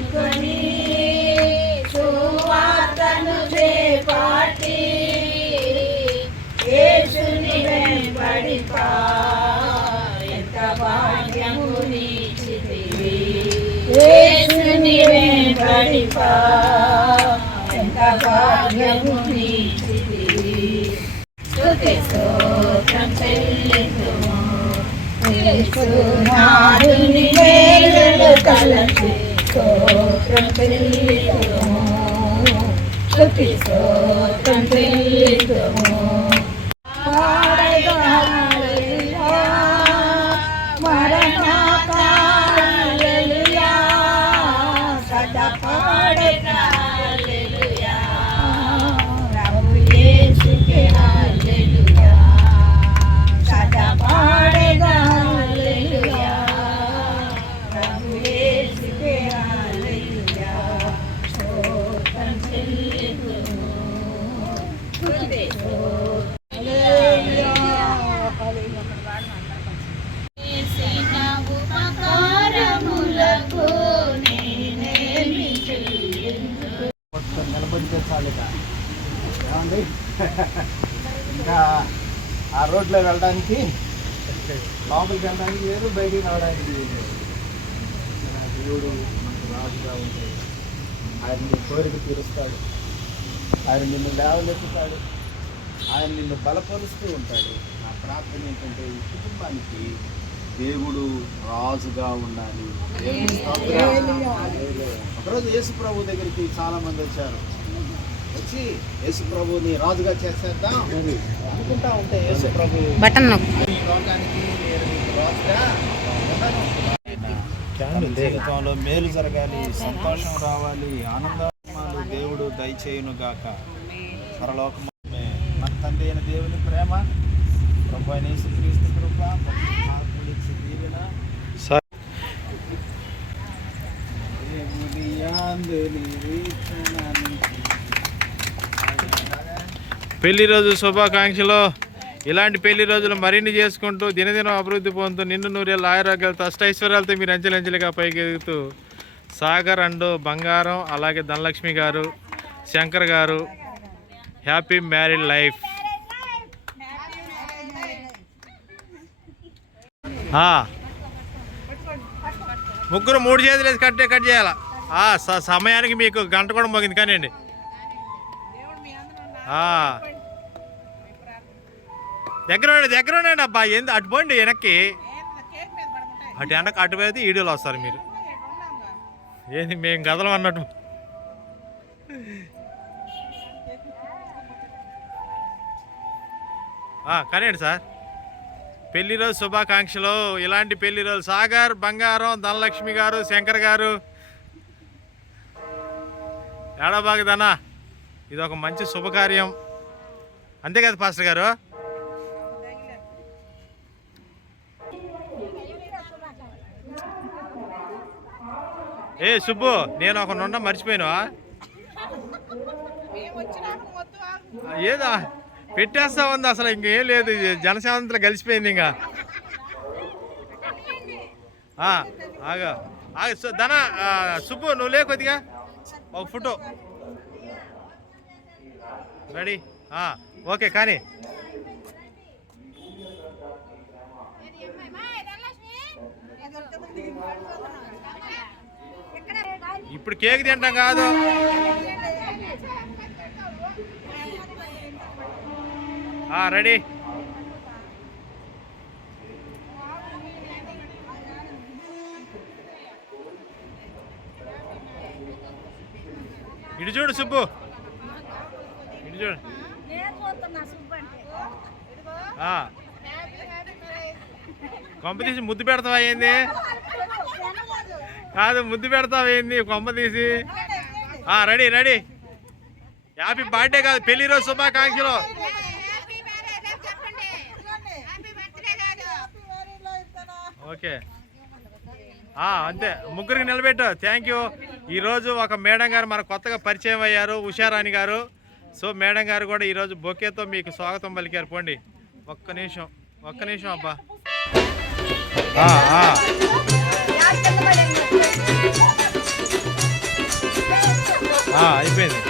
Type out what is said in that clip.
మేల్కొని సువార్తను చేపట్టి యేసుని వెంబడిపా ఎంత భాగ్యము నీచితివి యేసుని వెంబడిపా ఎంత భాగ్యము నీచితివి స్తుతి స్తోత్రం చెల్లింతుము యేసునాథుని మేలులు తలచి స్తోత్రం చెల్లింతుము స్తుతి స్తోత్రం చెల్లింతుము ఇంకా ఆ రోడ్లో వెళ్ళడానికి లోపలికి వెళ్ళడానికి వేరు బయటికి రావడానికి వేరు దేవుడు రాజుగా ఉంటే ఆయన నీ కోరిక తీరుస్తాడు ఆయన నిన్ను లేవలెత్తుతాడు ఆయన నిన్ను బలపరుస్తూ ఉంటాడు నా ప్రార్థన ఏంటంటే ఈ కుటుంబానికి దేవుడు రాజుగా ఉండాలి ఒకరోజు యేసు ప్రభు దగ్గరికి చాలామంది వచ్చారు వచ్చి యేసు ప్రభుని రాజుగా చేసేద్దాం అనుకుంటా ఉంటే యేసు ప్రభు ఈ లోకానికి నేను రాజుగా జీవితంలో మేలు జరగాలి సంతోషం రావాలి ఆనందాలు దేవుడు దయచేయును గాక పరలోకమే మన తండ్రి అయిన దేవుని ప్రేమ ప్రభు అయిన యేసుక్రీస్తు కృప ఆత్మనిచ్చి దీవెన పెళ్లి రోజు శుభాకాంక్షలు. ఇలాంటి పెళ్లి రోజులు మరిన్ని చేసుకుంటూ దినదినం అభివృద్ధి పొందుతూ నిండు నూరేళ్ళ ఆరోగ్యాలతో అష్టైశ్వర్యాలతో మీరు అంచెలంచెలుగా పైకి ఎదుగుతూ సాగర్ అండ్ బంగారం అలాగే ధనలక్ష్మి గారు శంకర్ గారు హ్యాపీ మ్యారీడ్ లైఫ్. ముగ్గురు 3 చేతులు వేసి కట్ చేయాలా. సమయానికి మీకు గంట కూడా మోగింది కానివ్వండి. దగ్గర ఉండండి అబ్బా. ఏంది అటు పోండి వెనక్కి. అటు వెనక అటు పోతే ఈడీలు వస్తారు మీరు. ఏంది మేము గదలం అన్నట్టు. కానివ్వండి సార్. పెళ్లి రోజు శుభాకాంక్షలు. ఇలాంటి పెళ్లి రోజు సాగర్ బంగారం ధనలక్ష్మి గారు శంకర్ గారు ఏడాబాగుదనా. ఇది ఒక మంచి శుభకార్యం అంతే కదా పాస్టర్ గారు. సుబ్బు నేను ఒక నుండ మర్చిపోయాను. ఏదా పెట్టేస్తా ఉంది అసలు ఇంకేం లేదు. జనసేనంతో కలిసిపోయింది ఇంకా. ఆగా ధన సుబ్బు నువ్వు లే కొద్దిగా ఒక ఫోటో రెడీ. ఓకే కానీ ఇప్పుడు కేక్ తింటాం కాదు. రెడీ. ఇటు చూడు సుబ్బు, ఇటు చూడు. కొంప తీసి ముద్దు పెడతావా ఏంది? కాదు ముద్దు పెడతావా ఏంది కొంప తీసి? Ready ready. హ్యాపీ బర్త్డే కాదు పెళ్లి రోజు శుభాకాంక్షలు. ఓకే అంతే ముగ్గురికి నిలబెట్టు. Thank you. ఈరోజు ఒక మేడం గారు మనకు కొత్తగా పరిచయం అయ్యారు, ఉషారాణి గారు. సో మేడం గారు కూడా ఈరోజు బొకేతో మీకు స్వాగతం పలికారు. పోండి ఒక్క నిమిషం అబ్బా. అయిపోయింది.